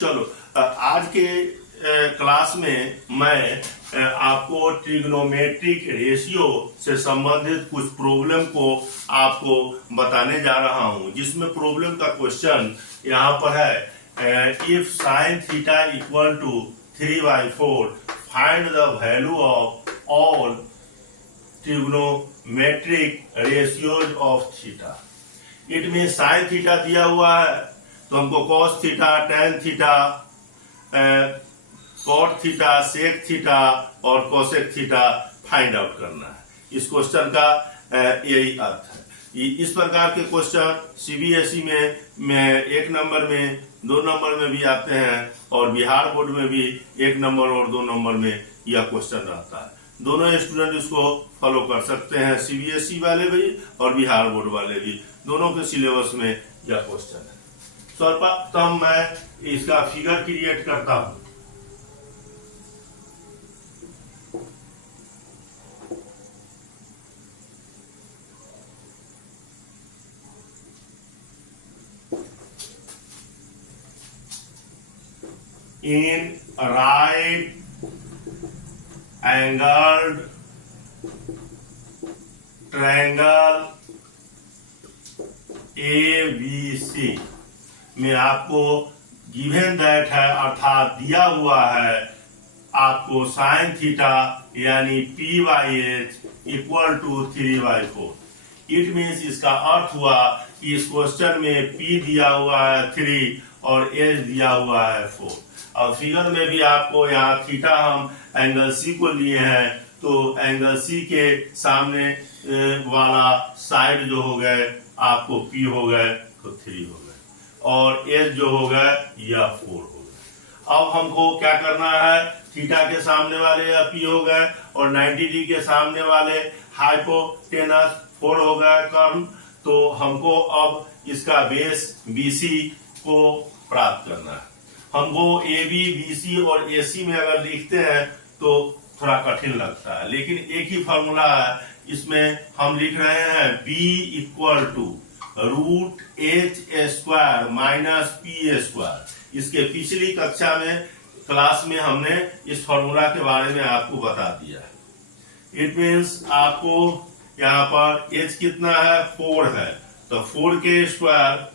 चलो आज के क्लास में मैं आपको ट्रिग्नोमेट्रिक रेशियो से संबंधित कुछ प्रॉब्लम को आपको बताने जा रहा हूं, जिसमें प्रॉब्लम का क्वेश्चन यहाँ पर है if sine theta equal to 3/4 find the value of all trigonometric ratios of theta. It mean sine theta दिया हुआ है तो हमको cos theta, tan theta, cot theta, sec theta और कोसेक थीटा फाइंड आउट करना है। इस क्वेश्चन का यही अर्थ है। इस प्रकार के क्वेश्चन सीबीएसई में 1 नंबर में, 2 नंबर में भी आते हैं और बिहार बोर्ड में भी 1 नंबर और 2 नंबर में यह क्वेश्चन रहता है। दोनों स्टूडेंट इसको फॉलो कर सकते हैं, सीबीएसई वाले भी और बिहार बोर्ड वाले भी, दोनों के सिलेबस में यह क्वेश्चन है। सर्वप्रथम मैं इसका फिगर क्रिएट करता हूं। In right angled triangle ABC में आपको गिवन दैट है, अर्थात दिया हुआ है आपको साइन थीटा यानी P/H equal to 3/4। It means इसका अर्थ हुआ कि इस क्वेश्चन में P दिया हुआ है 3 और H दिया हुआ है 4। और फिगर में भी आपको यहाँ थीटा हम एंगल C को लिए हैं, तो एंगल C के सामने वाला साइड जो हो गए आपको P हो गए तो 3 हो गए और H जो हो गए या 4 हो गए। अब हमको क्या करना है, थीटा के सामने वाले या P हो गए और 90 डिग्री के सामने वाले हाइपोटेनस 4 हो गए कर्व। तो हमको अब इसका बेस BC को प्राप्त करना है। हमको AB, BC और AC में अगर लिखते हैं तो थोड़ा कठिन लगता है, लेकिन एक ही फॉर्मूला है। इसमें हम लिख रहे हैं B equal to √H² minus P²। इसके पिछली कक्षा में क्लास में हमने इस फॉर्मूला के बारे में आपको बता दिया है। इट मीन्स आपको यहाँ पर H कितना है, 4 है, तो 4 के स्क्वायर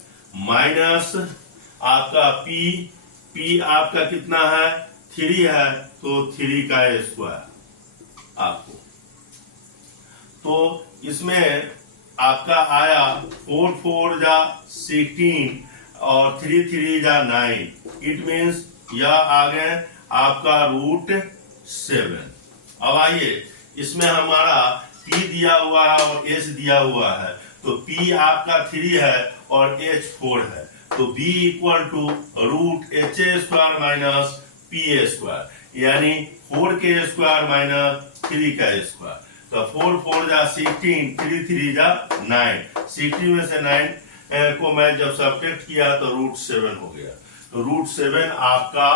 माइनस आपका P आपका कितना है, 3 है, तो 3 का स्क्वायर आपको। तो इसमें आपका आया 4 4 जा 16 और 3 3 जा 9। इट मीन्स यह आ गए आपका √7। अब आइए, इसमें हमारा P दिया हुआ है और H दिया हुआ है, तो P आपका 3 है और H 4 है, तो B equal to √HA² minus PA², यानी 4 के स्क्वायर माइनस 3 का स्क्वायर। तो 4 4 जा 16, 3 3 जा 9। 16 में से 9 को मैं जब सब्ट्रैक्ट किया तो √7 हो गया। तो √7 आपका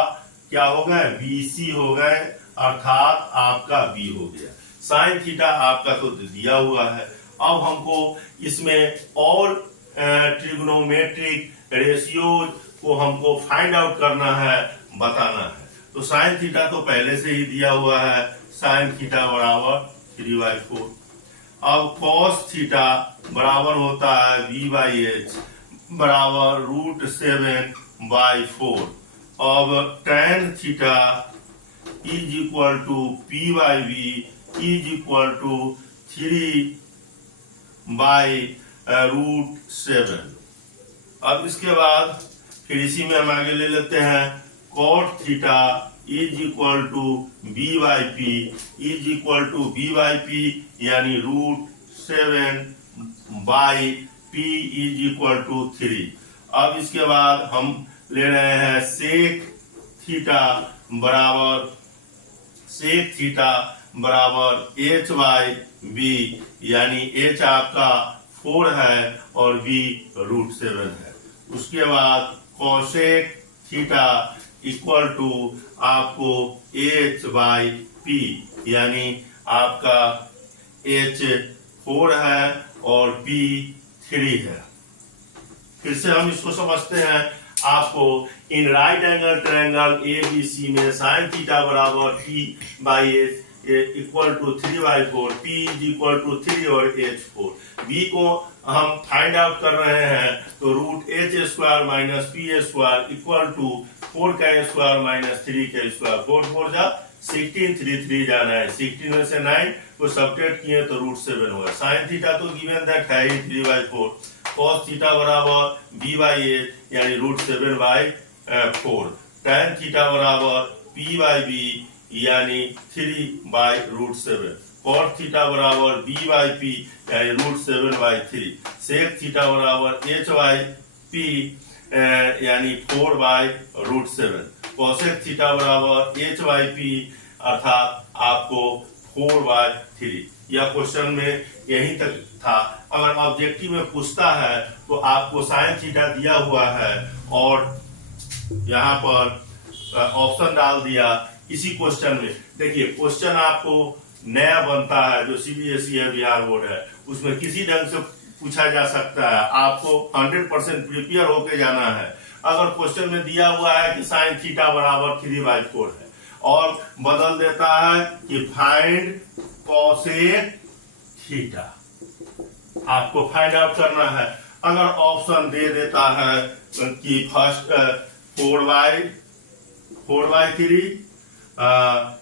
क्या हो गए, BC हो गए, अर्थात आपका B हो गया। साइन थीटा आपका तो दिया हुआ है। अब हमको इसमें ऑल ट्रिग्नोमेट्रिक रेशियोज को हमको फाइंड आउट करना है, बताना है। तो साइन थीटा तो पहले से ही दिया हुआ है, साइन थीटा बराबर 3/4। अब कॉस थीटा बराबर होता है V/H बराबर √7/4। अब tan theta is equal to P/V is equal to 3/√7। अब इसके बाद फिर इसी में हम आगे ले लेते हैं cot theta is equal to B/P is equal to B/P यानी √7/P इज इक्वल टू 3। अब इसके बाद हम ले रहे हैं सेक थीटा बराबर H/B, यानी H आपका 4 है और B √7 है। उसके बाद कोसेक थीटा इक्वल टू आपको H/P, यानी आपका H 4 है और P 3 है। फिर से हम इसको समझते हैं। आपको in right angle triangle ABC में साइन थीटा बराबर P/H equal to 3/4, P is equal to 3 और H4। B को हम फाइंड आउट कर रहे हैं तो root H² minus P² equal to 4 का स्क्वायर माइनस 3 का स्क्वायर, 4 4 जा 16, 3 3 जा 9, 16 में से 9 को सब्ट्रैक्ट किए तो रूट 7 होगा। साइन थीटा तो गिवन दैट है ही 3/4, कॉस थीटा बराबर B/H यानी रूट 7/4, tan थीटा बराबर P/B यानी 3/√7, cot थीटा बराबर B/P यानी √7/3, sec थीटा बराबर H/P यानी 4/√7, cosec थीटा बराबर H/P अर्थात आपको 4/3। यह क्वेश्चन में यहीं तक था। अगर ऑब्जेक्टिव में पूछता है तो आपको साइन थीटा दिया हुआ है और यहाँ पर ऑप्शन डाल दिया। इसी क्वेश्चन में देखिए, क्वेश्चन आपको नया बनता है जो CBSE है, बिहार बोर्ड है, उसमें किसी ढंग से पूछा जा सकता है। आपको 100% प्रिपेयर होके जाना है। अगर क्वेश्चन में दिया हुआ है कि साइन थीटा बराबर 3/4 है और बदल देता है कि फाइंड कॉसेक थीटा, आपको फाइंड आउट करना है। अगर ऑप्शन दे देता है कि फर्स्ट 4/3,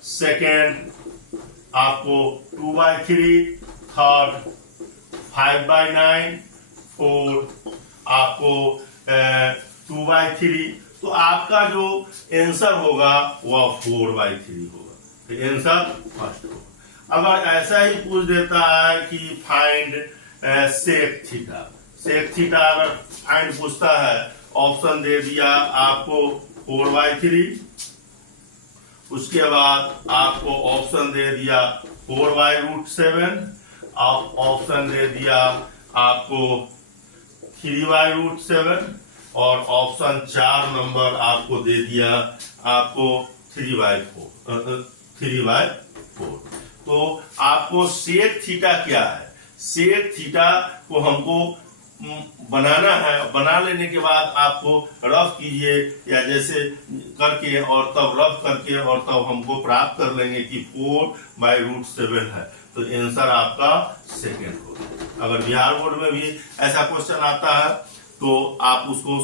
सेकेंड आपको 2/3, थर्ड 5/9, फोर्थ आपको 2/3, तो आपका जो आंसर होगा वह 4/3 होगा। तो आंसर फर्स्ट होगा। अगर ऐसा ही पूछ देता है कि find sec theta, sec theta अगर फाइंड पूछता है, ऑप्शन दे दिया आपको 4/3, उसके बाद आपको ऑप्शन दे दिया 4/√7, ऑप्शन दे दिया आपको 3/√7 और ऑप्शन 4 नंबर आपको दे दिया आपको 3/4। तो आपको सेक थीटा क्या है, सेक थीटा को हमको बनाना है। बना लेने के बाद आपको रफ कीजिए या जैसे करके और तब रफ करके और तब हमको प्राप्त कर लेंगे कि 4/√7 है, तो आंसर आपका सेकेंड होगा। अगर बिहार बोर्ड में भी ऐसा क्वेश्चन आता है तो आप उसको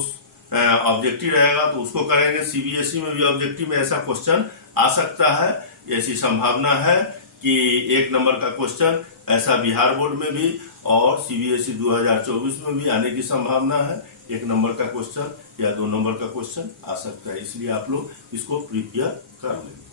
ऑब्जेक्टिव रहेगा तो उसको करेंगे। CBSE में भी ऑब्जेक्टिव में ऐसा क्वेश्चन आ सकता है, ऐसी संभावना है कि 1 नंबर का क्वेश्चन ऐसा बिहार बोर्ड में भी और CBSE 2024 में भी आने की संभावना है। 1 नंबर का क्वेश्चन या 2 नंबर का क्वेश्चन आ सकता है, इसलिए आप लोग इसको प्रिपेयर कर लेंगे।